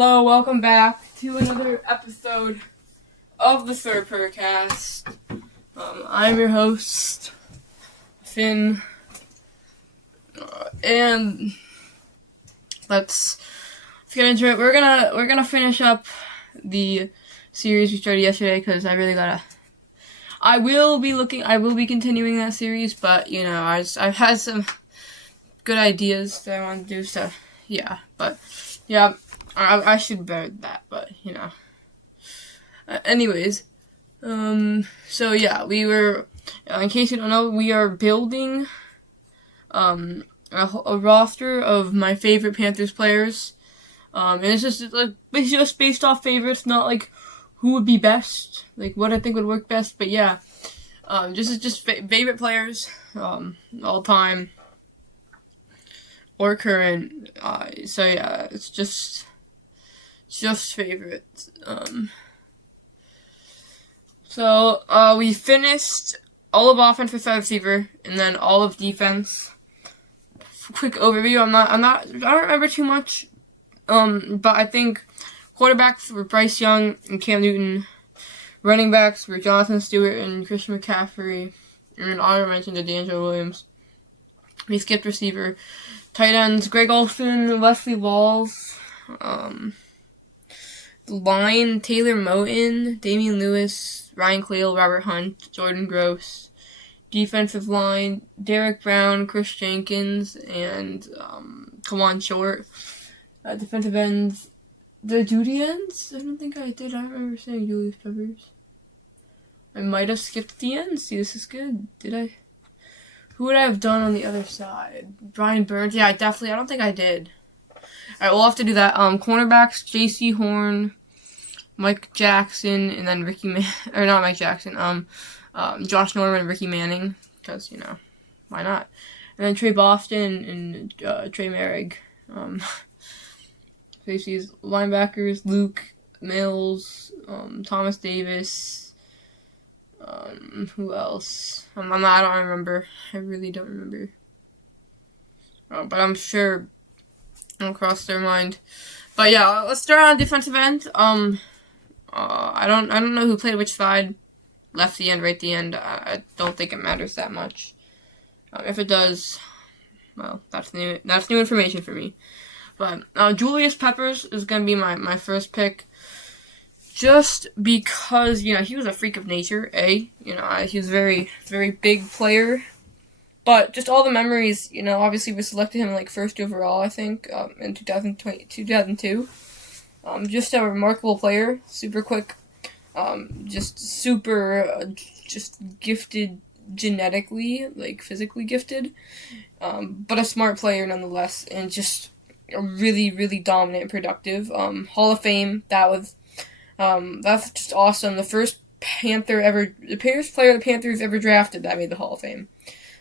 Hello, welcome back to another episode of the Sir Purrcast. I'm your host, Finn, and let's get into it. We're gonna finish up the series we started yesterday because I will be continuing that series, but I've had some good ideas that I want to do. So I should bear that, but anyways, we were, in case you don't know, we are building a roster of my favorite Panthers players, and it's just based off favorites, not like who would be best, like what I think would work best, but just favorite players, all time or current, it's just favorites. We finished all of offense for wide receiver, and then all of defense. Quick overview. I don't remember too much. But I think quarterbacks were Bryce Young and Cam Newton. Running backs were Jonathan Stewart and Christian McCaffrey. And then I mentioned D'Angelo Williams. We skipped receiver. Tight ends, Greg Olsen, Wesley Walls. Line, Taylor Moton, Damian Lewis, Ryan Cleal, Robert Hunt, Jordan Gross. Defensive line, Derek Brown, Chris Jenkins, and Kawan Short. Defensive ends, the duty ends? I don't think I did. I don't remember saying Julius Peppers. I might have skipped the ends. See, this is good. Did I? Who would I have done on the other side? Brian Burns? Yeah, I don't think I did. Alright, we'll have to do that. Cornerbacks, J.C. Horn, Mike Jackson, and then not Mike Jackson, Josh Norman and Ricky Manning, because, why not? And then Trey Boston and Trey Merrick. Safeties, linebackers, Luke Mills, Thomas Davis, who else? I don't remember. I really don't remember. But I'm sure I'll cross their mind. But yeah, let's start on defensive end. I don't know who played which side. Left the end, right the end. I don't think it matters that much. If it does, well, that's new information for me. But Julius Peppers is gonna be my first pick, just because he was a freak of nature. He was a very, very big player. But just all the memories, obviously we selected him first overall, I think, in 2002. Just a remarkable player, super quick, just gifted genetically, physically gifted, but a smart player nonetheless, and just really, really dominant and productive. Hall of Fame, that's just awesome. The first player the Panthers ever drafted that made the Hall of Fame.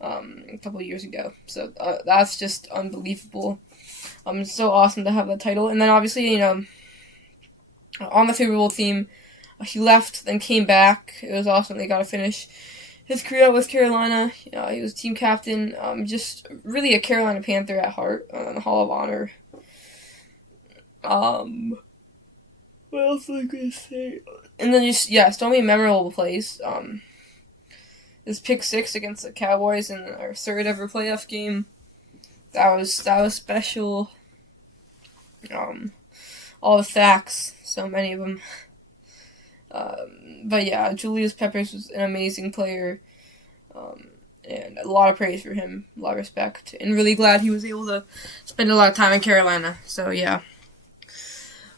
A couple of years ago. So that's just unbelievable. It's so awesome to have that title. And then obviously, on the Super Bowl team, he left, then came back. It was awesome. They got to finish his career out with Carolina. He was team captain. Just really a Carolina Panther at heart. The Hall of Honor. What else was I going to say? And then so many memorable plays. This pick 6 against the Cowboys in our third ever playoff game, that was special. All the sacks, so many of them. But yeah, Julius Peppers was an amazing player, and a lot of praise for him, a lot of respect, and really glad he was able to spend a lot of time in Carolina. So yeah.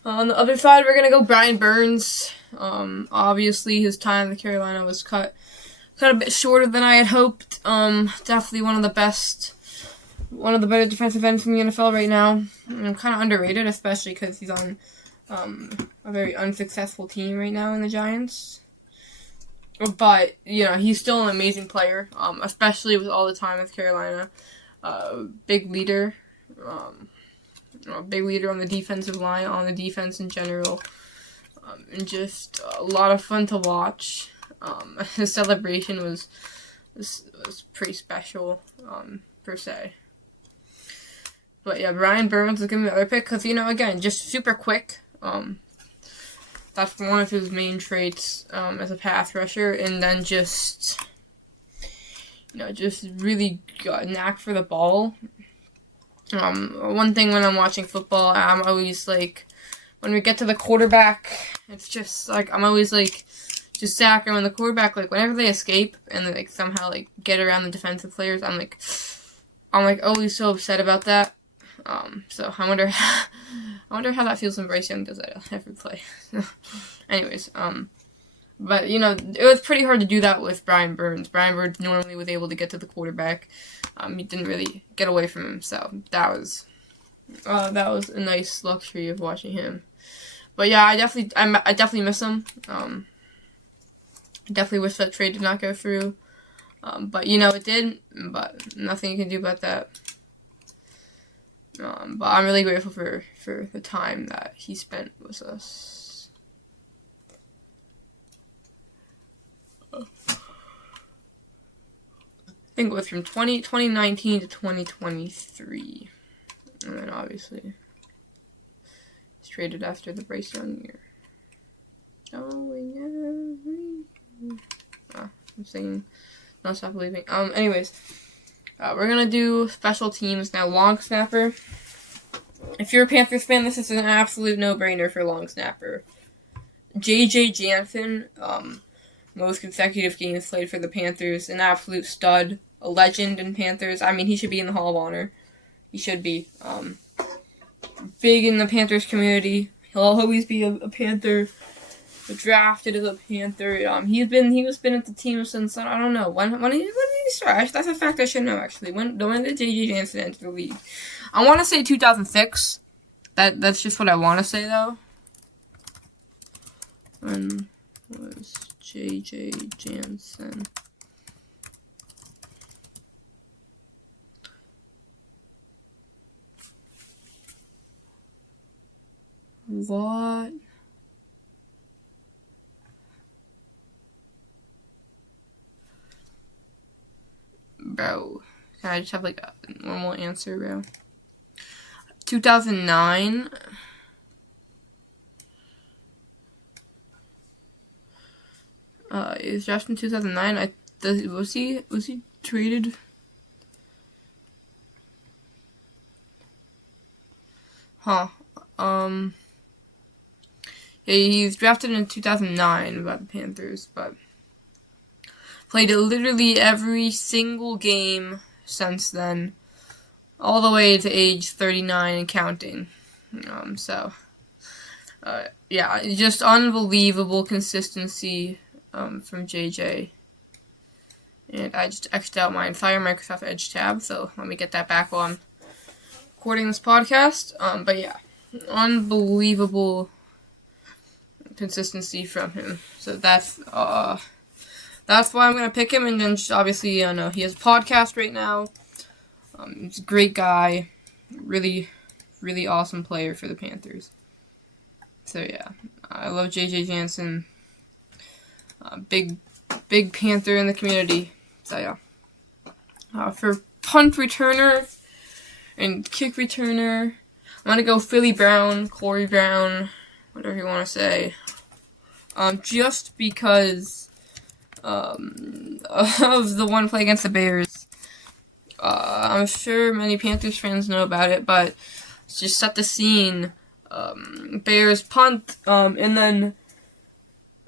On the other side, we're gonna go Brian Burns. Obviously, his time in Carolina was cut a bit shorter than I had hoped. Definitely one of the better defensive ends in the NFL right now. Kind of underrated, especially because he's on a very unsuccessful team right now in the Giants. But, he's still an amazing player, especially with all the time with Carolina. Big leader. Big leader on the defensive line, on the defense in general. And just a lot of fun to watch. His celebration was pretty special, per se. But yeah, Brian Burns is gonna be the other pick because again, just super quick. That's one of his main traits as a pass rusher, and then just just really got a knack for the ball. One thing when I'm watching football, I'm always like, when we get to the quarterback, it's just like I'm always like, just sack him, and the quarterback, like whenever they escape and they like somehow like get around the defensive players, I'm like always so upset about that. So I wonder how that feels when Bryce Young does that every play. Anyways, but it was pretty hard to do that with Brian Burns. Brian Burns normally was able to get to the quarterback. He didn't really get away from him, so that was a nice luxury of watching him. But yeah, I definitely miss him. I definitely wish that trade did not go through. But it did. But nothing you can do about that. But I'm really grateful for the time that he spent with us. I think it was from 2019 to 2023. And then obviously he's traded after the Bryce Young year. I'm saying not stop believing. Anyways. We're going to do special teams now. Long snapper. If you're a Panthers fan, this is an absolute no-brainer for long snapper. J.J. Jansen, most consecutive games played for the Panthers. An absolute stud. A legend in Panthers. I mean, he should be in the Hall of Honor. He should be. Big in the Panthers community. He'll always be a Panther. Drafted as a Panther. He's been at the team since, I don't know, when did he start? That's a fact I should know, actually. When did J.J. Jansen enter the league? I want to say 2006. That's just what I want to say, though. When was J.J. Jansen? What? Bro, can I just have like a normal answer, bro? 2009. He was drafted in 2009. Was he traded? Huh. Yeah, he's drafted in 2009 by the Panthers, but played literally every single game since then, all the way to age 39 and counting. Yeah, just unbelievable consistency from JJ. And I just X'd out my entire Microsoft Edge tab, so let me get that back while I'm recording this podcast. But yeah, unbelievable consistency from him. So that's why I'm going to pick him, and then just obviously, he has a podcast right now. He's a great guy. Really, really awesome player for the Panthers. So, yeah. I love J.J. Jansen. Big Panther in the community. So, yeah. For punt returner and kick returner, I'm going to go Philly Brown, Corey Brown, whatever you want to say. Just because of the one play against the Bears. I'm sure many Panthers fans know about it, but just set the scene. Bears punt, and then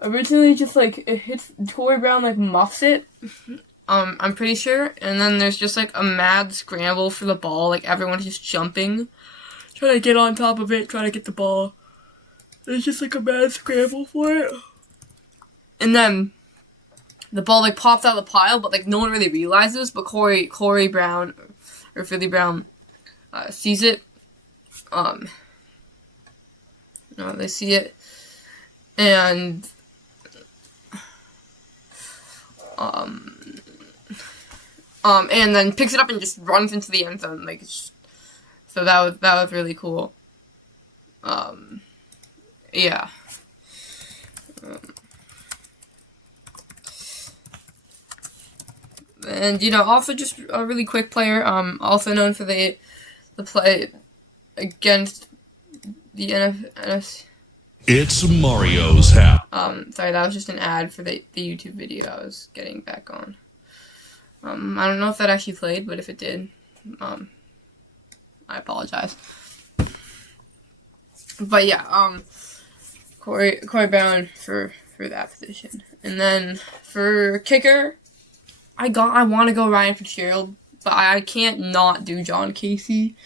originally just like it hits Corey Brown, like muffs it. I'm pretty sure, and then there's just like a mad scramble for the ball, like everyone's just jumping, trying to get on top of it, trying to get the ball. There's just like a mad scramble for it, and then the ball like pops out of the pile, but like no one really realizes. But Corey Brown or Philly Brown sees it. They see it, and and then picks it up and just runs into the end zone. Like, so that was really cool. Yeah. And also just a really quick player. Also known for the the play against the NFC. It's Mario's house. Sorry, that was just an ad for the YouTube video I was getting back on. I don't know if that actually played, but if it did, I apologize. But yeah, Corey Brown for that position. And then for kicker, I want to go Ryan Fitzgerald, but I can't not do John Casey,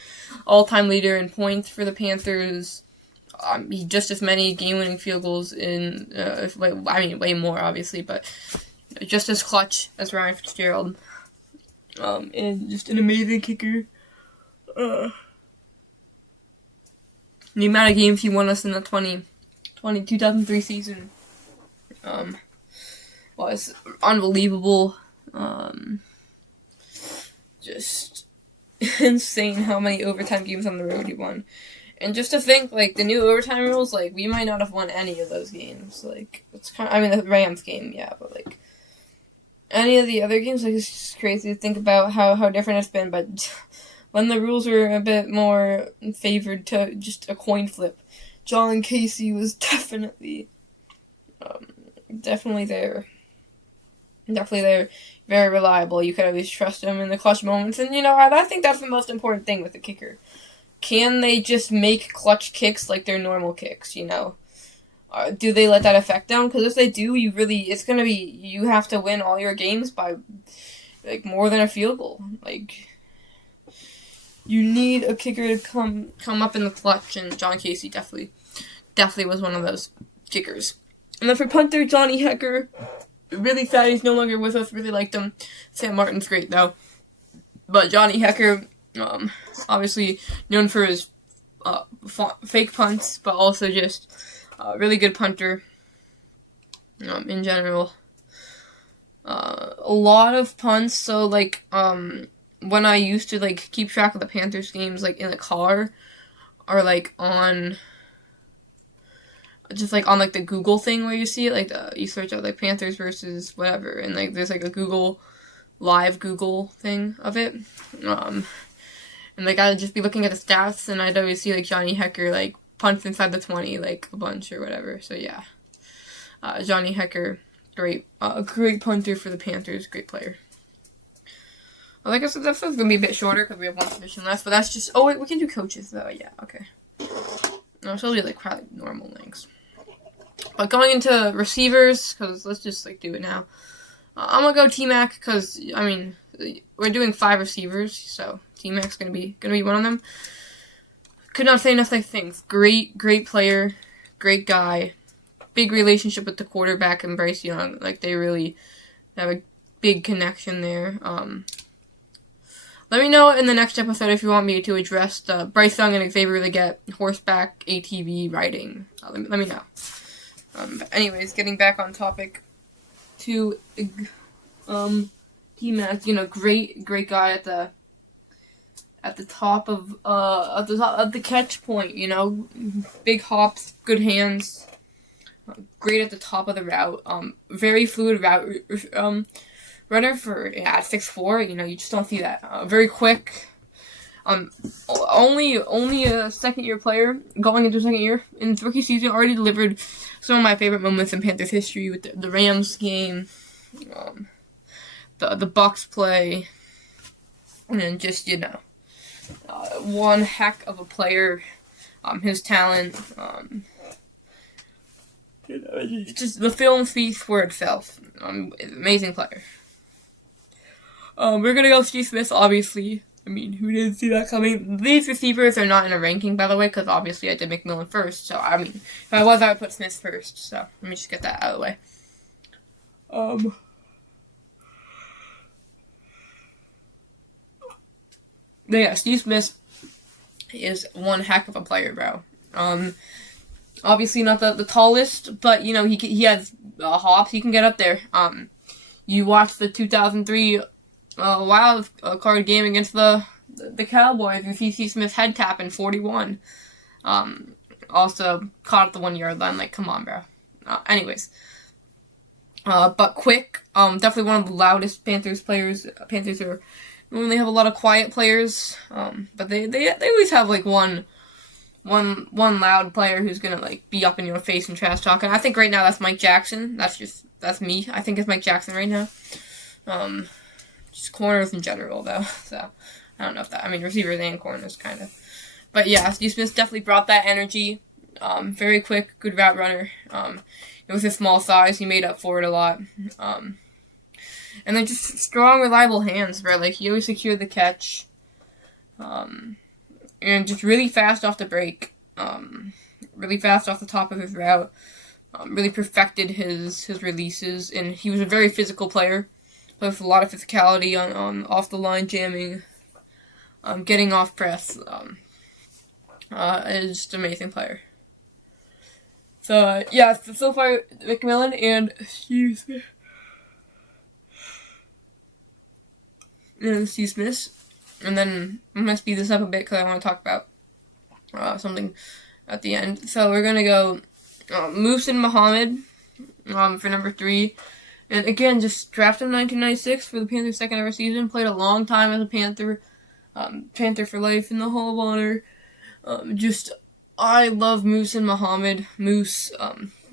all-time leader in points for the Panthers. He just as many game-winning field goals in, way more obviously, but just as clutch as Ryan Fitzgerald. And just an amazing kicker. The amount of games he won us in the 2003 season was unbelievable. Just insane how many overtime games on the road he won. And just to think, like, the new overtime rules, like, we might not have won any of those games. Like, it's kind of, I mean, the Rams game, yeah, but, like, any of the other games, like, it's just crazy to think about how different it's been. But when the rules were a bit more favored to just a coin flip, John Casey was definitely there. Definitely there. Very reliable. You could always trust him in the clutch moments. And, I think that's the most important thing with the kicker. Can they just make clutch kicks like their normal kicks, Do they let that affect them? Because if they do, it's going to be, you have to win all your games by, like, more than a field goal. Like, you need a kicker to come up in the clutch, and John Casey definitely was one of those kickers. And then for punter, Johnny Hecker, really sad he's no longer with us, really liked him. Sam Martin's great, though. But Johnny Hecker, obviously known for his fake punts, but also just really good punter in general. A lot of punts, so like when I used to like keep track of the Panthers games like in the car or like on like the Google thing where you see it, like you search out like Panthers versus whatever, and like there's like a Google thing of it. And, like, I'd just be looking at the stats, and I'd always see, like, Johnny Hecker, like, punts inside the 20, like, a bunch or whatever. So, yeah. Johnny Hecker, great punter for the Panthers, great player. Well, like I said, that one's going to be a bit shorter because we have one position left, but that's just... Oh, wait, we can do coaches, though. Yeah, okay. No, so it'll be, like, probably normal lengths. But going into receivers, because let's just, like, do it now. I'm going to go T-Mac because, I mean, we're doing 5 receivers, so T-Mac's going to be one of them. Could not say enough things. Great player, great guy, big relationship with the quarterback and Bryce Young. Like, they really have a big connection there. Let me know in the next episode if you want me to address the Bryce Young and Xavier Legette horseback ATV riding. Let me know. But anyways, getting back on topic to T-Mac, great guy at the top of the catch point, big hops, good hands, great at the top of the route, very fluid route runner for at 6'4", you just don't see that. Very quick. Only a second-year player going into second year in his rookie season already delivered some of my favorite moments in Panthers history with the Rams game, the Bucs play, and then just one heck of a player. His talent, just the film speaks for itself. Amazing player. We're gonna go Steve Smith, obviously. I mean, who didn't see that coming? These receivers are not in a ranking, by the way, because obviously I did McMillan first. So, I mean, if I was, I would put Smith first. So, let me just get that out of the way. But yeah, Steve Smith is one heck of a player, bro. Obviously not the tallest, but, he has hops. He can get up there. You watched the 2003 wild card game against the Cowboys, and C.C. Smith head tap in 41. Also caught at the 1 yard line. Like, come on, bro. Anyways, but quick. Definitely one of the loudest Panthers players. Panthers are normally have a lot of quiet players, but they always have like one loud player who's gonna like be up in your face and trash talk. And I think right now that's Mike Jackson. That's me. I think it's Mike Jackson right now. Just corners in general though. So I don't know if that. I mean receivers and corners kind of. But yeah, Steve Smith definitely brought that energy. Very quick, good route runner. With his small size, he made up for it a lot. And then just strong, reliable hands, bro. Like he always secured the catch. And just really fast off the break. Really fast off the top of his route. Really perfected his releases, and he was a very physical player. With a lot of physicality on off the line jamming, getting off press. Is just an amazing player. So yeah, so far McMillan and Steve Smith, and then I'm gonna speed this up a bit because I want to talk about something at the end. So we're gonna go Muhsin Muhammad for number 3. And again, just drafted in 1996 for the Panthers' second ever season. Played a long time as a Panther. Panther for life in the Hall of Honor. I love Muhsin Muhammad. Moose,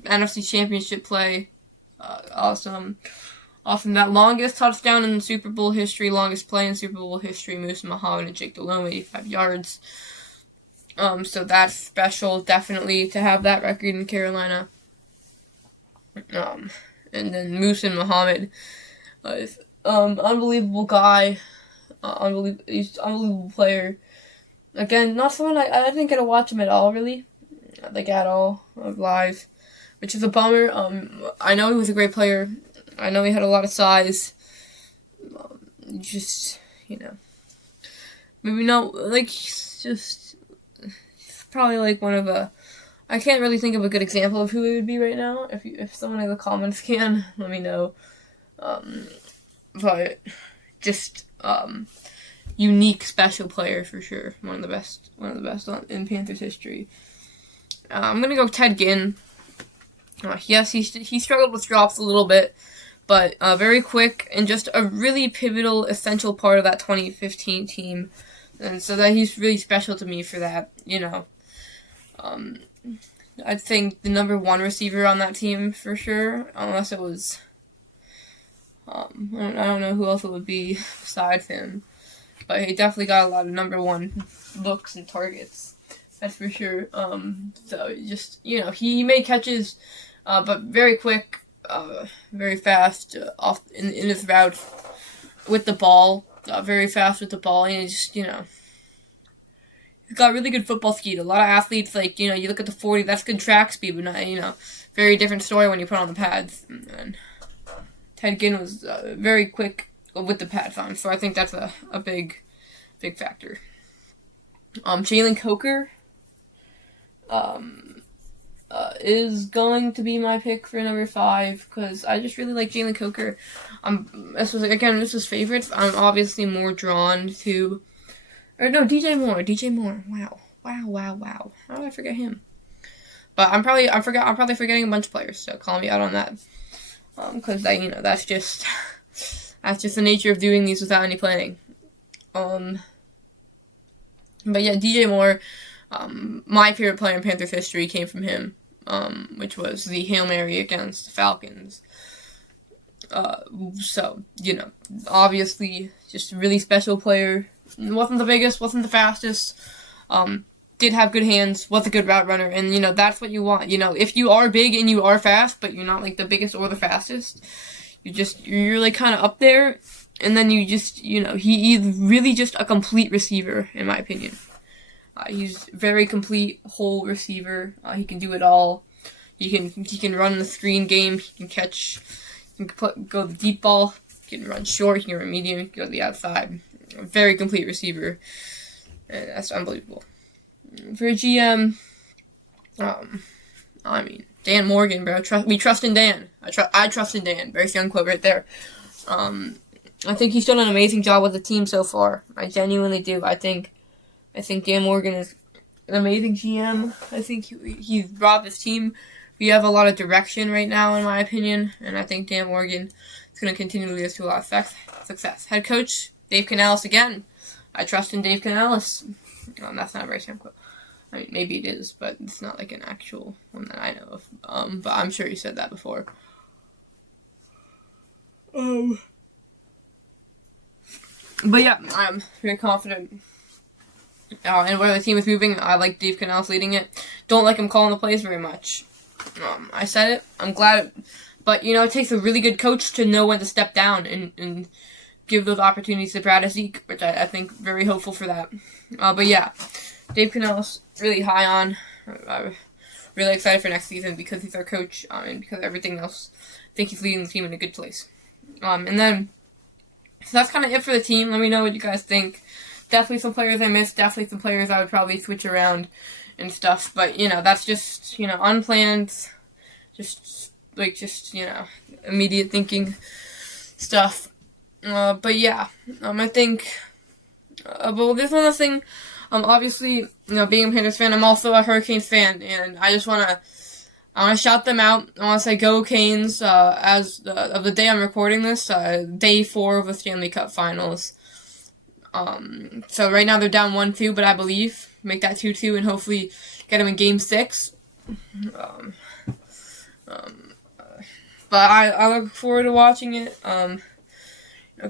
NFC Championship play. Awesome. That longest touchdown in Super Bowl history, longest play in Super Bowl history, Muhsin Muhammad and Jake Delhomme, 85 yards. So that's special, definitely, to have that record in Carolina. And then Muhsin Muhammad is unbelievable guy. He's an unbelievable player. Again, not someone I didn't get to watch him at all, really. Like, at all, live. Which is a bummer. I know he was a great player. I know he had a lot of size. Maybe not, like, he's probably, like, one of a... I can't really think of a good example of who he would be right now. If someone in the comments can, let me know. But just unique, special player for sure. One of the best in Panthers history. I'm gonna go Ted Ginn. Yes, he struggled with drops a little bit, but very quick and just a really pivotal, essential part of that 2015 team, and so that he's really special to me for that. I think the number 1 receiver on that team for sure, unless it was, I don't know who else it would be besides him, but he definitely got a lot of number 1 looks and targets, that's for sure. So just, he made catches, but very quick, very fast, off in his route with the ball, very fast with the ball, and just, he's got really good football speed. A lot of athletes, like, you look at the 40, that's good track speed, but not, very different story when you put on the pads. And Ted Ginn was very quick with the pads on, so I think that's a big factor. Jalen Coker is going to be my pick for number 5, because I just really like Jalen Coker. This is favorites. I'm obviously more drawn to... Or no, DJ Moore. Wow. How did I forget him? But I'm probably forgetting a bunch of players, so call me out on that. Because that's just the nature of doing these without any planning. But yeah, DJ Moore, my favorite player in Panthers history came from him, which was the Hail Mary against the Falcons. So, obviously, just a really special player. Wasn't the biggest, wasn't the fastest, did have good hands, was a good route runner, and, that's what you want. If you are big and you are fast, but you're not, like, the biggest or the fastest, you're like, kind of up there, and then he's really just a complete receiver, in my opinion. He's very complete, whole receiver. He can do it all. He can run the screen game, he can catch, he can go the deep ball, he can run short, he can run medium, he can go to the outside. A very complete receiver. And that's unbelievable. For GM, Dan Morgan, bro. We trust in Dan. I trust in Dan. Very young quote right there. I think he's done an amazing job with the team so far. I genuinely do. I think Dan Morgan is an amazing GM. I think he's brought this team. We have a lot of direction right now, in my opinion, and I think Dan Morgan is going to continue to lead us to a lot of success. Head coach, Dave Canales again. I trust in Dave Canales. That's not a very Sam quote. I mean, maybe it is, but it's not like an actual one that I know of. But I'm sure you said that before. But yeah, I'm very confident in where the team is moving. I like Dave Canales leading it. Don't like him calling the plays very much. I said it. I'm glad. But, it takes a really good coach to know when to step down and give those opportunities to Brad Zeke, which I think very hopeful for that. But yeah, Dave Canales, really high on. I'm really excited for next season because he's our coach and because of everything else. I think he's leading the team in a good place. And then, so that's kind of it for the team. Let me know what you guys think. Definitely some players I missed. Definitely some players I would probably switch around and stuff. But, that's just, unplanned, just immediate thinking stuff. But yeah, I think, but there's one other thing. Obviously, being a Panthers fan, I'm also a Hurricanes fan, and I want to shout them out. I want to say go Canes, of the day I'm recording this, day 4 of the Stanley Cup Finals. So right now they're down 1-2, but I believe make that 2-2 and hopefully get them in Game 6. But I look forward to watching it.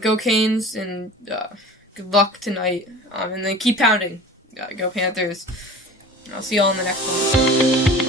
Go Canes, and good luck tonight. And then keep pounding. Go Panthers. I'll see y'all in the next one.